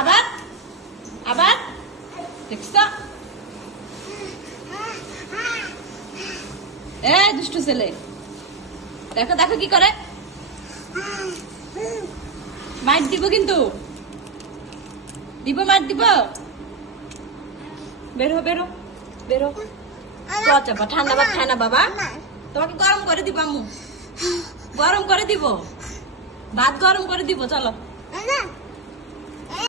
আবার আবার দেখছো এ দুষ্টু ছেলে দেখো দেখো কি করে মার দিব কিন্তু দিব মার দিব বেরো বেরো বেরো চাপা ঠান্ডা ভাত খায় না বাবা তোমাকে গরম করে দিব আম্মু গরম করে দিব ভাত গরম করে দিব চলো